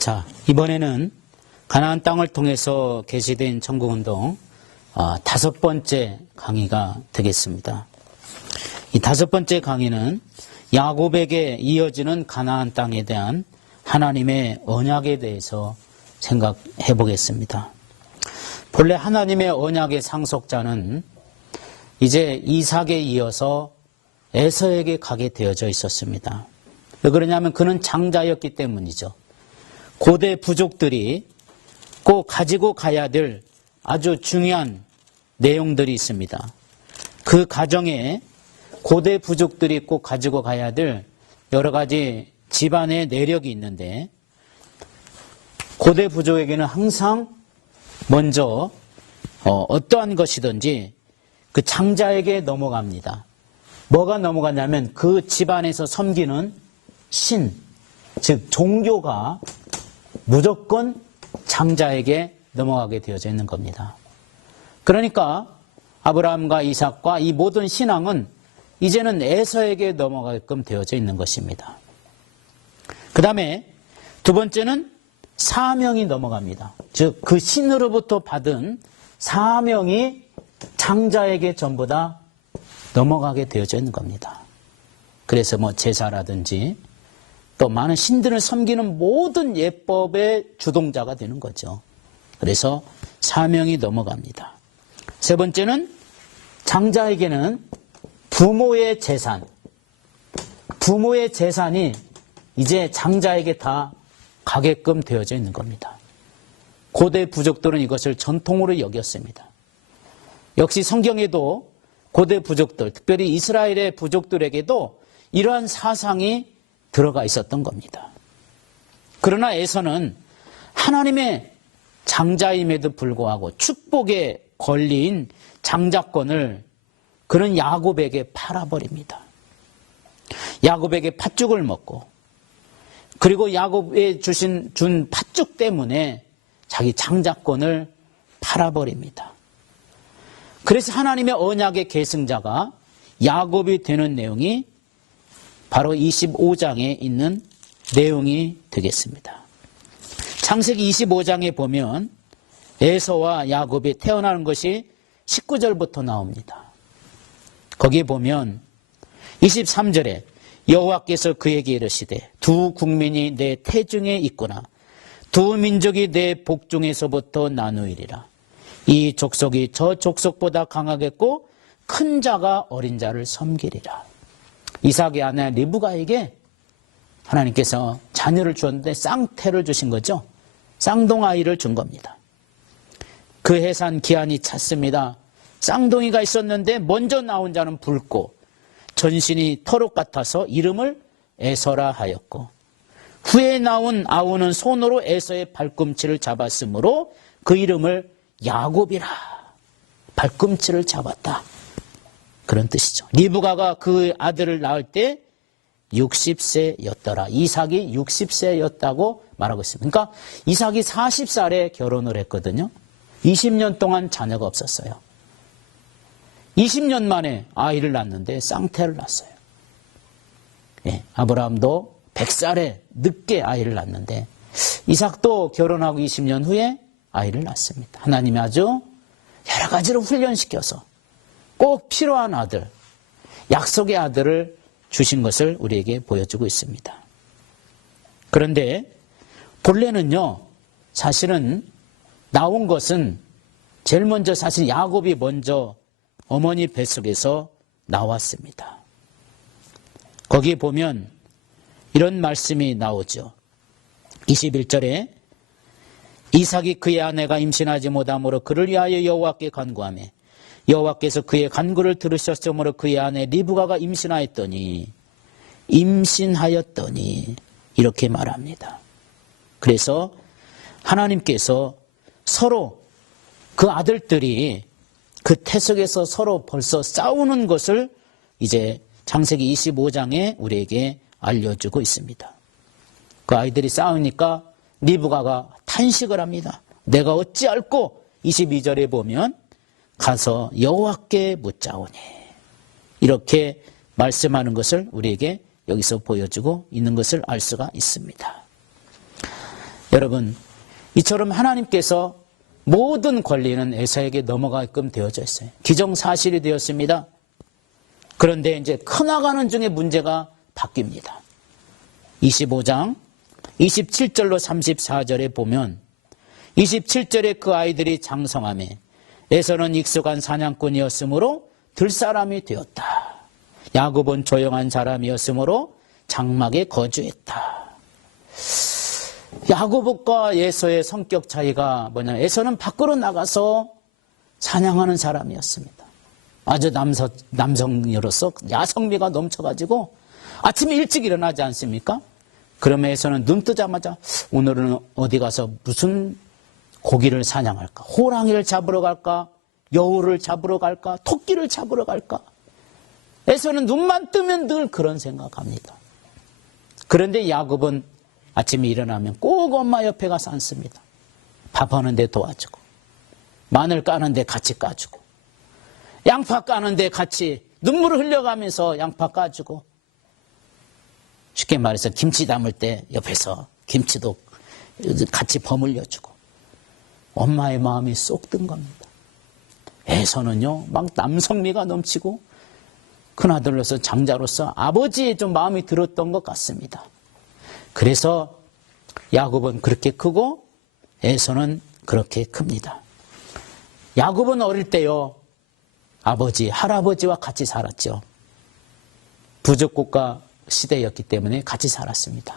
자, 이번에는 가나안 땅을 통해서 개시된 천국운동 5번째 강의가 되겠습니다. 이 5번째 강의는 야곱에게 이어지는 가나안 땅에 대한 하나님의 언약에 대해서 생각해 보겠습니다. 본래 하나님의 언약의 상속자는 이제 이삭에 이어서 에서에게 가게 되어져 있었습니다. 왜 그러냐면 그는 장자였기 때문이죠. 고대 부족들이 꼭 가지고 가야 될 아주 중요한 내용들이 있습니다. 그 가정에 고대 부족들이 꼭 가지고 가야 될 여러 가지 집안의 내력이 있는데, 고대 부족에게는 항상 먼저 어떠한 것이든지 그 장자에게 넘어갑니다. 뭐가 넘어가냐면 그 집안에서 섬기는 신, 즉 종교가 무조건 장자에게 넘어가게 되어져 있는 겁니다. 그러니까 아브라함과 이삭과 이 모든 신앙은 이제는 에서에게 넘어가게끔 되어져 있는 것입니다. 그 다음에 두 번째는 사명이 넘어갑니다. 즉 그 신으로부터 받은 사명이 장자에게 전부 다 넘어가게 되어져 있는 겁니다. 그래서 제사라든지 또 많은 신들을 섬기는 모든 예법의 주동자가 되는 거죠. 그래서 사명이 넘어갑니다. 세 번째는 장자에게는 부모의 재산이 이제 장자에게 다 가게끔 되어져 있는 겁니다. 고대 부족들은 이것을 전통으로 여겼습니다. 역시 성경에도 고대 부족들, 특별히 이스라엘의 부족들에게도 이러한 사상이 들어가 있었던 겁니다. 그러나 에서는 하나님의 장자임에도 불구하고 축복에 걸린 장자권을 그는 야곱에게 팔아버립니다. 야곱에게 팥죽을 먹고, 그리고 야곱에 준 팥죽 때문에 자기 장자권을 팔아버립니다. 그래서 하나님의 언약의 계승자가 야곱이 되는 내용이 바로 25장에 있는 내용이 되겠습니다. 창세기 25장에 보면 에서와 야곱이 태어나는 것이 19절부터 나옵니다. 거기에 보면 23절에 여호와께서 그에게 이르시되 두 국민이 내 태중에 있구나. 두 민족이 내 복중에서부터 나누이리라. 이 족속이 저 족속보다 강하겠고 큰 자가 어린 자를 섬기리라. 이삭의 아내 리브가에게 하나님께서 자녀를 주었는데 쌍태를 주신 거죠. 쌍둥아이를 준 겁니다. 그 해산 기한이 찼습니다. 쌍둥이가 있었는데 먼저 나온 자는 붉고 전신이 터록 같아서 이름을 에서라 하였고, 후에 나온 아우는 손으로 에서의 발꿈치를 잡았으므로 그 이름을 야곱이라, 발꿈치를 잡았다, 그런 뜻이죠. 리브가가 그 아들을 낳을 때 60세였더라. 이삭이 60세였다고 말하고 있습니다. 그러니까 이삭이 40살에 결혼을 했거든요. 20년 동안 자녀가 없었어요. 20년 만에 아이를 낳았는데 쌍태를 낳았어요. 아브라함도 100살에 늦게 아이를 낳았는데 이삭도 결혼하고 20년 후에 아이를 낳습니다. 하나님이 아주 여러 가지로 훈련시켜서 꼭 필요한 아들, 약속의 아들을 주신 것을 우리에게 보여주고 있습니다. 그런데 본래는요, 사실은 나온 것은 제일 먼저 사실 야곱이 먼저 어머니 뱃속에서 나왔습니다. 거기에 보면 이런 말씀이 나오죠. 21절에 이삭이 그의 아내가 임신하지 못함으로 그를 위하여 여호와께 간구하며 여호와께서 그의 간구를 들으셨으므로 그의 아내 리브가가 임신하였더니 이렇게 말합니다. 그래서 하나님께서 서로 그 아들들이 그 태석에서 서로 벌써 싸우는 것을 이제 창세기 25장에 우리에게 알려주고 있습니다. 그 아이들이 싸우니까 리브가가 탄식을 합니다. 내가 어찌할꼬? 22절에 보면 가서 여호와께 묻자오니, 이렇게 말씀하는 것을 우리에게 여기서 보여주고 있는 것을 알 수가 있습니다. 여러분, 이처럼 하나님께서 모든 권리는 에사에게 넘어가게끔 되어져 있어요. 기정사실이 되었습니다. 그런데 이제 커나가는 중에 문제가 바뀝니다. 25장 27절로 34절에 보면 27절에 그 아이들이 장성하매 에서는 익숙한 사냥꾼이었으므로 들사람이 되었다. 야곱은 조용한 사람이었으므로 장막에 거주했다. 야곱과 에서의 성격 차이가 뭐냐면 에서는 밖으로 나가서 사냥하는 사람이었습니다. 아주 남성으로서 야성미가 넘쳐가지고 아침에 일찍 일어나지 않습니까? 그러면 에서는 눈 뜨자마자 오늘은 어디 가서 무슨 고기를 사냥할까? 호랑이를 잡으러 갈까? 여우를 잡으러 갈까? 토끼를 잡으러 갈까? 에서는 눈만 뜨면 늘 그런 생각합니다. 그런데 야곱은 아침에 일어나면 꼭 엄마 옆에 가서 앉습니다. 밥하는데 도와주고 마늘 까는데 같이 까주고 양파 까는데 같이 눈물을 흘려가면서 양파 까주고 쉽게 말해서 김치 담을 때 옆에서 김치도 같이 버물려주고 엄마의 마음이 쏙 든 겁니다. 에서는요 막 남성미가 넘치고 큰아들로서 장자로서 아버지의 좀 마음이 들었던 것 같습니다. 그래서 야곱은 그렇게 크고 에서는 그렇게 큽니다. 야곱은 어릴 때요 아버지, 할아버지와 같이 살았죠. 부족국가 시대였기 때문에 같이 살았습니다.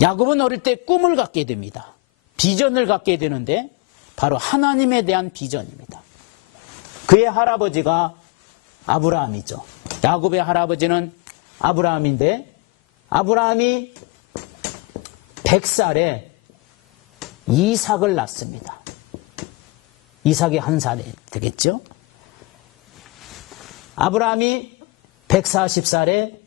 야곱은 어릴 때 꿈을 갖게 됩니다. 비전을 갖게 되는데 바로 하나님에 대한 비전입니다. 그의 할아버지가 아브라함이죠. 야곱의 할아버지는 아브라함인데 아브라함이 100살에 이삭을 낳습니다. 이삭이 1살이 되겠죠. 아브라함이 140살에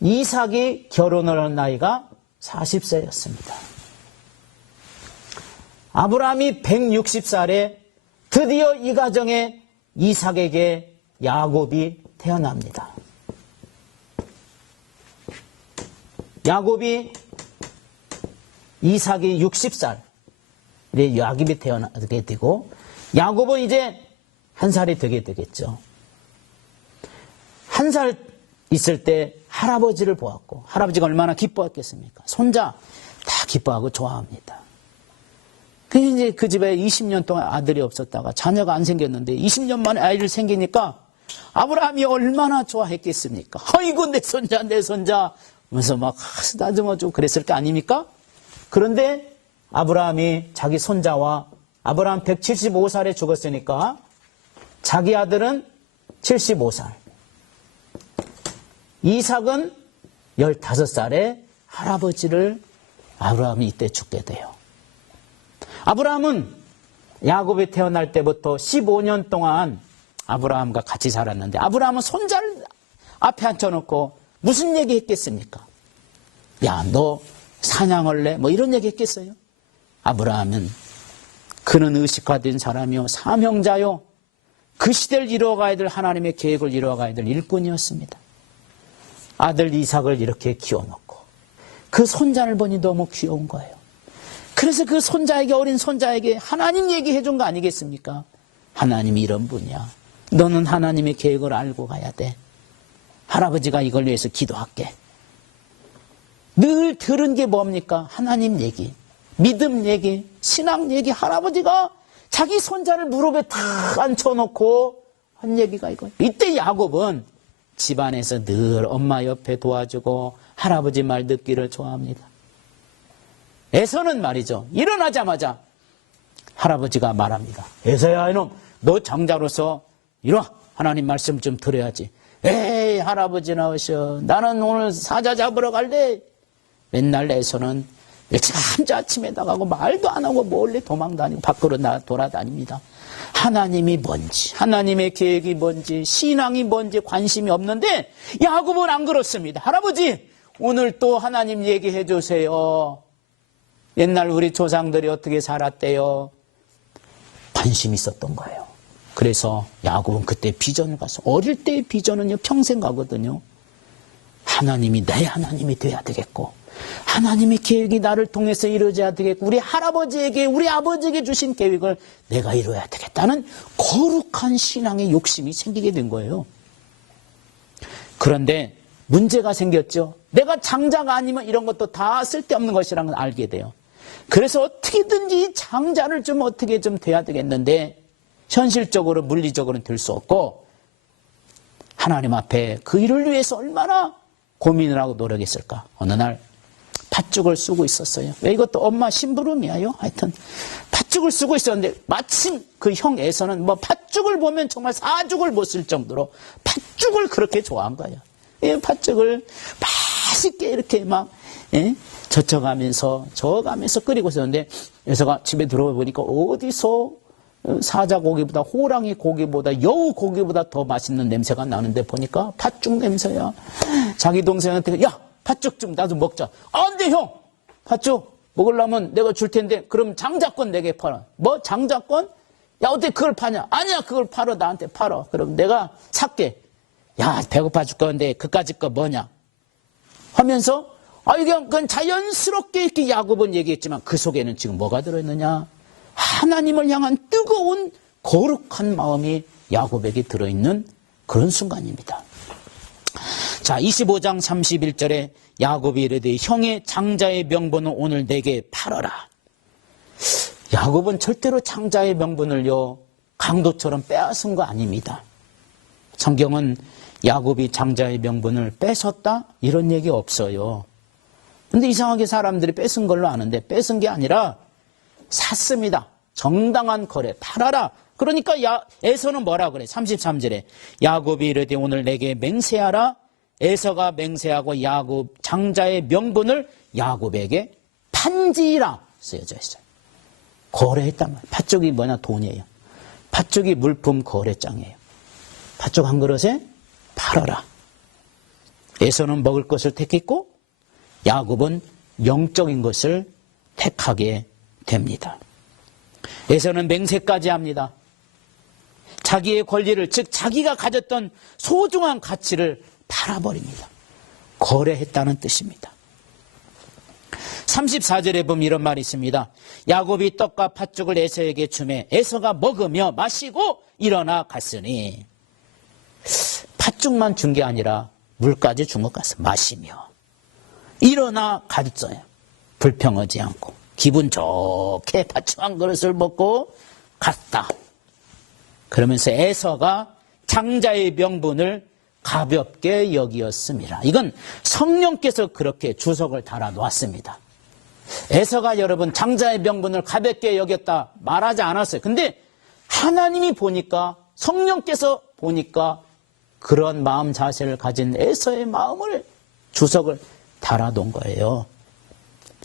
이삭이 결혼을 한 나이가 40세였습니다. 아브라함이 160살에 드디어 이 가정에 이삭에게 야곱이 태어납니다. 야곱이 이삭이 60살 야곱이 태어나게 되고 야곱은 이제 1살이 되게 되겠죠. 1살 있을 때 할아버지를 보았고 할아버지가 얼마나 기뻐했겠습니까? 손자 다 기뻐하고 좋아합니다. 근데 이제 그 집에 20년 동안 아들이 없었다가 자녀가 안 생겼는데 20년 만에 아이를 생기니까 아브라함이 얼마나 좋아했겠습니까? 아이고 내 손자 내 손자 하면서 막 쓰다듬어주고 그랬을 게 아닙니까? 그런데 아브라함이 자기 손자와 아브라함 175살에 죽었으니까 자기 아들은 75살 이삭은 15살에 할아버지를 아브라함이 이때 죽게 돼요. 아브라함은 야곱이 태어날 때부터 15년 동안 아브라함과 같이 살았는데 아브라함은 손자를 앞에 앉혀놓고 무슨 얘기 했겠습니까? 야, 너 사냥할래? 뭐 이런 얘기 했겠어요? 아브라함은 그는 의식화된 사람이요 사명자요 그 시대를 이루어가야 될 하나님의 계획을 이루어가야 될 일꾼이었습니다. 아들 이삭을 이렇게 키워놓고 그 손자를 보니 너무 귀여운 거예요. 그래서 그 손자에게 어린 손자에게 하나님 얘기해 준 거 아니겠습니까? 하나님이 이런 분이야. 너는 하나님의 계획을 알고 가야 돼. 할아버지가 이걸 위해서 기도할게. 늘 들은 게 뭡니까? 하나님 얘기, 믿음 얘기, 신앙 얘기. 할아버지가 자기 손자를 무릎에 탁 앉혀놓고 한 얘기가 이거예요. 이때 야곱은 집안에서 늘 엄마 옆에 도와주고 할아버지 말 듣기를 좋아합니다. 에서는 말이죠. 일어나자마자 할아버지가 말합니다. 에서야 이놈 너 장자로서 일어나 하나님 말씀 좀 들어야지. 에이 할아버지 나오셔. 나는 오늘 사자 잡으러 갈래. 맨날 에서는 일찍 한자아침에 나가고 말도 안 하고 몰래 도망다니고 밖으로 돌아다닙니다. 하나님이 뭔지 하나님의 계획이 뭔지 신앙이 뭔지 관심이 없는데 야곱은 안 그렇습니다. 할아버지 오늘 또 하나님 얘기해 주세요. 옛날 우리 조상들이 어떻게 살았대요. 관심이 있었던 거예요. 그래서 야곱은 그때 비전을 가서 어릴 때의 비전은요 평생 가거든요. 하나님이 내 하나님이 돼야 되겠고 하나님의 계획이 나를 통해서 이루어져야 되겠고 우리 할아버지에게 우리 아버지에게 주신 계획을 내가 이루어야 되겠다는 거룩한 신앙의 욕심이 생기게 된 거예요. 그런데 문제가 생겼죠. 내가 장자가 아니면 이런 것도 다 쓸데없는 것이라는 걸 알게 돼요. 그래서 어떻게든지 장자를 좀 어떻게 좀 돼야 되겠는데 현실적으로 물리적으로는 될 수 없고 하나님 앞에 그 일을 위해서 얼마나 고민을 하고 노력했을까. 어느 날 팥죽을 쓰고 있었어요. 왜 이것도 엄마 심부름이에요. 하여튼 팥죽을 쓰고 있었는데 마침 그 형 에서는 뭐 팥죽을 보면 정말 사죽을 못 쓸 정도로 팥죽을 그렇게 좋아한 거예요. 이 팥죽을 맛있게 이렇게 막 젖혀가면서 저어가면서 끓이고 있었는데 에서가 집에 들어와 보니까 어디서 사자 고기보다 호랑이 고기보다 여우 고기보다 더 맛있는 냄새가 나는데 보니까 팥죽 냄새야. 자기 동생한테 야 팥죽 좀 나도 먹자. 안 돼 형. 팥죽 먹으려면 내가 줄 텐데 그럼 장자권 내게 팔아. 뭐 장자권? 야 어떻게 그걸 파냐? 아니야 그걸 팔아 나한테 팔아. 그럼 내가 살게. 야 배고파 죽겠는데 그까짓 거 뭐냐? 하면서 그냥 자연스럽게 이렇게 야곱은 얘기했지만 그 속에는 지금 뭐가 들어있느냐? 하나님을 향한 뜨거운 거룩한 마음이 야곱에게 들어있는 그런 순간입니다. 자, 25장 31절에 야곱이 이르되 형의 장자의 명분은 오늘 내게 팔아라. 야곱은 절대로 장자의 명분을요 강도처럼 빼앗은 거 아닙니다. 성경은 야곱이 장자의 명분을 뺏었다 이런 얘기 없어요. 근데 이상하게 사람들이 뺏은 걸로 아는데 뺏은 게 아니라 샀습니다. 정당한 거래 팔아라. 그러니까 에서는 뭐라 그래? 33절에 야곱이 이르되 오늘 내게 맹세하라. 에서가 맹세하고 야곱 장자의 명분을 야곱에게 판지라 쓰여져 있어요. 거래했단 말이에요. 팥죽이 뭐냐? 돈이에요. 팥죽이 물품 거래장이에요. 팥죽 한 그릇에 팔아라. 에서는 먹을 것을 택했고 야곱은 영적인 것을 택하게 됩니다. 에서는 맹세까지 합니다. 자기의 권리를 즉 자기가 가졌던 소중한 가치를 팔아버립니다. 거래했다는 뜻입니다. 34절에 보면 이런 말이 있습니다. 야곱이 떡과 팥죽을 에서에게 주매 에서가 먹으며 마시고 일어나 갔으니 팥죽만 준 게 아니라 물까지 준 것 같습니다. 마시며 일어나 갔어요. 불평하지 않고 기분 좋게 팥죽 한 그릇을 먹고 갔다. 그러면서 에서가 장자의 명분을 가볍게 여기었습니다. 이건 성령께서 그렇게 주석을 달아 놓았습니다. 에서가 여러분 장자의 명분을 가볍게 여겼다 말하지 않았어요. 근데 하나님이 보니까 성령께서 보니까 그런 마음 자세를 가진 에서의 마음을 주석을 달아 놓은 거예요.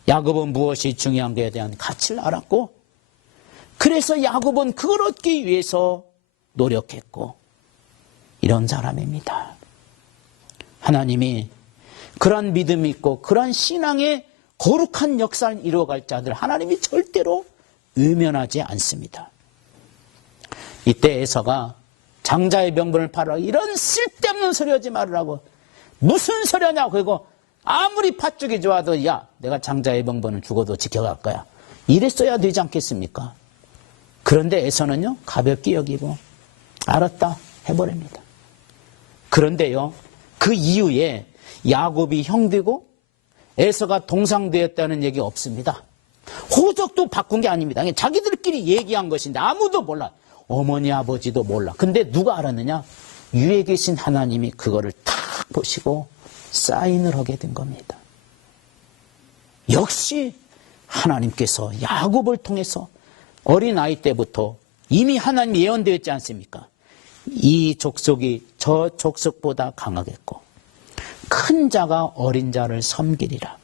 야곱은 무엇이 중요한 것에 대한 가치를 알았고 그래서 야곱은 그걸 얻기 위해서 노력했고 이런 사람입니다. 하나님이 그런 믿음이 있고 그런 신앙의 거룩한 역사를 이루어갈 자들 하나님이 절대로 외면하지 않습니다. 이때 에서가 장자의 명분을 팔아 이런 쓸데없는 소리 하지 말으라고 무슨 소리냐고 그리고 아무리 팥죽이 좋아도 야 내가 장자의 명분을 죽어도 지켜갈 거야 이랬어야 되지 않겠습니까? 그런데 에서는요 가볍게 여기고 알았다 해버립니다. 그런데요 그 이후에 야곱이 형되고 에서가 동상되었다는 얘기 없습니다. 호적도 바꾼 게 아닙니다. 자기들끼리 얘기한 것인데 아무도 몰라. 어머니 아버지도 몰라. 근데 누가 알았느냐? 위에 계신 하나님이 그거를 탁 보시고 사인을 하게 된 겁니다. 역시 하나님께서 야곱을 통해서 어린아이 때부터 이미 하나님이 예언되어 있지 않습니까? 이 족속이 저 족속보다 강하겠고 큰 자가 어린 자를 섬기리라.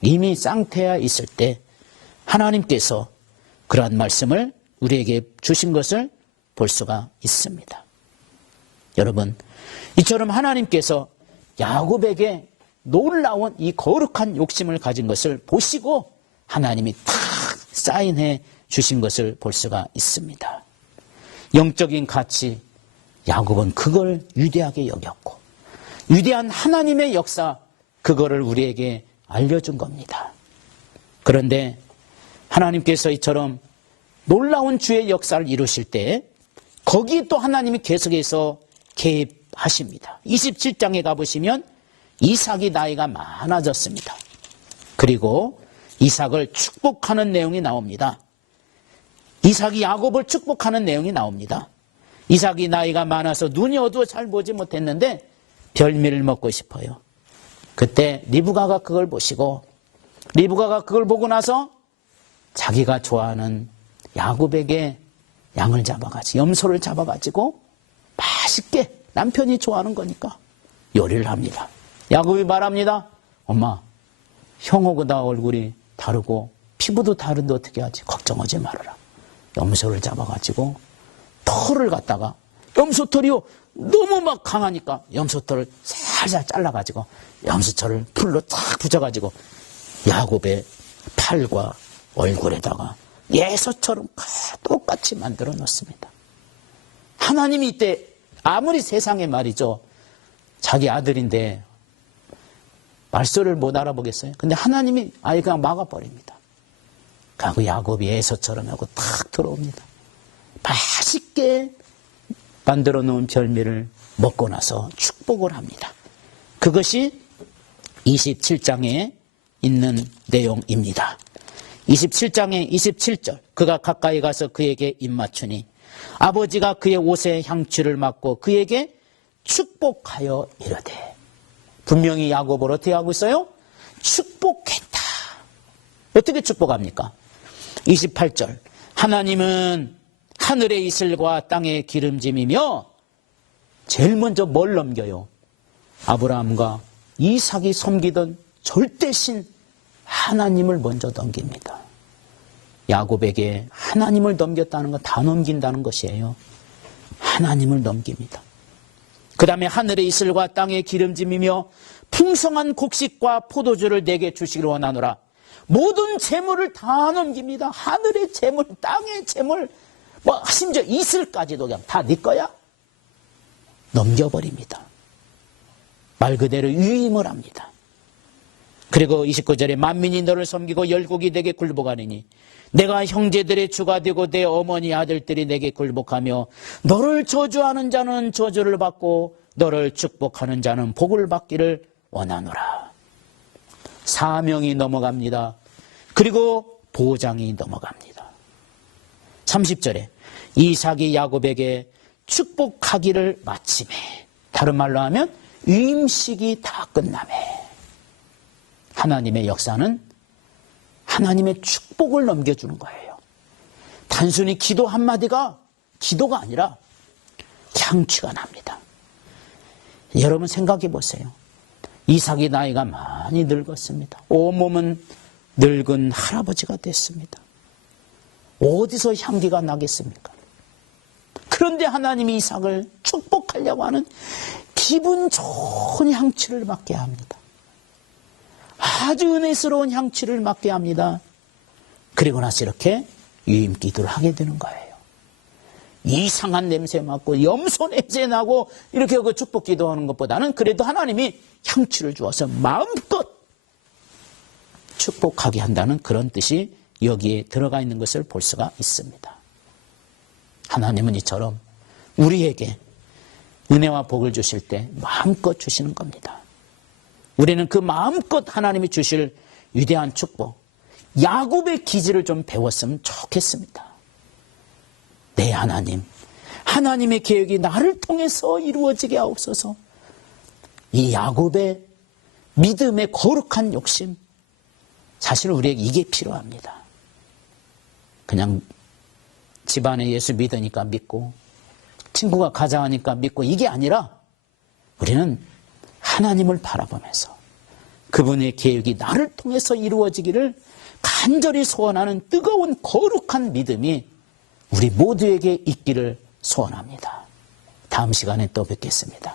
이미 쌍태하 있을 때 하나님께서 그러한 말씀을 우리에게 주신 것을 볼 수가 있습니다. 여러분, 이처럼 하나님께서 야곱에게 놀라운 이 거룩한 욕심을 가진 것을 보시고 하나님이 탁 사인해 주신 것을 볼 수가 있습니다. 영적인 가치, 야곱은 그걸 위대하게 여겼고 위대한 하나님의 역사, 그거를 우리에게 알려준 겁니다. 그런데 하나님께서 이처럼 놀라운 주의 역사를 이루실 때 거기에 또 하나님이 계속해서 개입하십니다. 27장에 가보시면 이삭이 나이가 많아졌습니다. 그리고 이삭을 축복하는 내용이 나옵니다. 이삭이 야곱을 축복하는 내용이 나옵니다. 이삭이 나이가 많아서 눈이 어두워 잘 보지 못했는데 별미를 먹고 싶어요. 그때 리브가가 그걸 보시고 리브가가 그걸 보고 나서 자기가 좋아하는 야곱에게 양을 잡아가지고 염소를 잡아가지고 맛있게 남편이 좋아하는 거니까 요리를 합니다. 야곱이 말합니다. 엄마, 형하고나 얼굴이 다르고 피부도 다른데 어떻게 하지? 걱정하지 말아라. 염소를 잡아가지고 털을 갖다가 염소털이요 너무 막 강하니까 염소털을 살살 잘라가지고 염소털을 풀로 탁 붙여가지고 야곱의 팔과 얼굴에다가 예서처럼 똑같이 만들어 놓습니다. 하나님이 이때 아무리 세상에 말이죠 자기 아들인데 말소를 못 알아보겠어요? 근데 하나님이 아예 그냥 막아버립니다. 그리고 야곱이 예서처럼 하고 탁 들어옵니다. 맛있게 만들어 놓은 별미를 먹고 나서 축복을 합니다. 그것이 27장에 있는 내용입니다. 27장의 27절 그가 가까이 가서 그에게 입맞추니 아버지가 그의 옷에 향취를 맡고 그에게 축복하여 이르되 분명히 야곱을 어떻게 하고 있어요? 축복했다. 어떻게 축복합니까? 28절 하나님은 하늘의 이슬과 땅의 기름짐이며 제일 먼저 뭘 넘겨요? 아브라함과 이삭이 섬기던 절대신 하나님을 먼저 넘깁니다. 야곱에게 하나님을 넘겼다는 건 다 넘긴다는 것이에요. 하나님을 넘깁니다. 그 다음에 하늘의 이슬과 땅의 기름짐이며 풍성한 곡식과 포도주를 내게 주시기를 원하노라. 모든 재물을 다 넘깁니다. 하늘의 재물, 땅의 재물, 뭐 심지어 이슬까지도 그냥 다 네 거야. 넘겨버립니다. 말 그대로 유임을 합니다. 그리고 29절에 만민이 너를 섬기고 열국이 내게 굴복하느니 내가 형제들의 주가 되고 내 어머니 아들들이 내게 굴복하며 너를 저주하는 자는 저주를 받고 너를 축복하는 자는 복을 받기를 원하노라. 사명이 넘어갑니다. 그리고 보장이 넘어갑니다. 30절에 이삭이 야곱에게 축복하기를 마침에 다른 말로 하면 위임식이 다 끝나매 하나님의 역사는 하나님의 축복을 넘겨주는 거예요. 단순히 기도 한마디가 기도가 아니라 향취가 납니다. 여러분 생각해 보세요. 이삭이 나이가 많이 늙었습니다. 온몸은 늙은 할아버지가 됐습니다. 어디서 향기가 나겠습니까? 그런데 하나님이 이삭을 축복하려고 하는 기분 좋은 향취를 맡게 합니다. 아주 은혜스러운 향취를 맡게 합니다. 그리고 나서 이렇게 유임기도를 하게 되는 거예요. 이상한 냄새 맡고 염소 냄새 나고 이렇게 그 축복 기도하는 것보다는 그래도 하나님이 향취를 주어서 마음껏 축복하게 한다는 그런 뜻이 여기에 들어가 있는 것을 볼 수가 있습니다. 하나님은 이처럼 우리에게 은혜와 복을 주실 때 마음껏 주시는 겁니다. 우리는 그 마음껏 하나님이 주실 위대한 축복, 야곱의 기질을 좀 배웠으면 좋겠습니다. 내 하나님, 하나님의 계획이 나를 통해서 이루어지게 하옵소서. 이 야곱의 믿음의 거룩한 욕심, 사실 우리에게 이게 필요합니다. 그냥 집안에 예수 믿으니까 믿고 친구가 가자 하니까 믿고 이게 아니라 우리는 하나님을 바라보면서 그분의 계획이 나를 통해서 이루어지기를 간절히 소원하는 뜨거운 거룩한 믿음이 우리 모두에게 있기를 소원합니다. 다음 시간에 또 뵙겠습니다.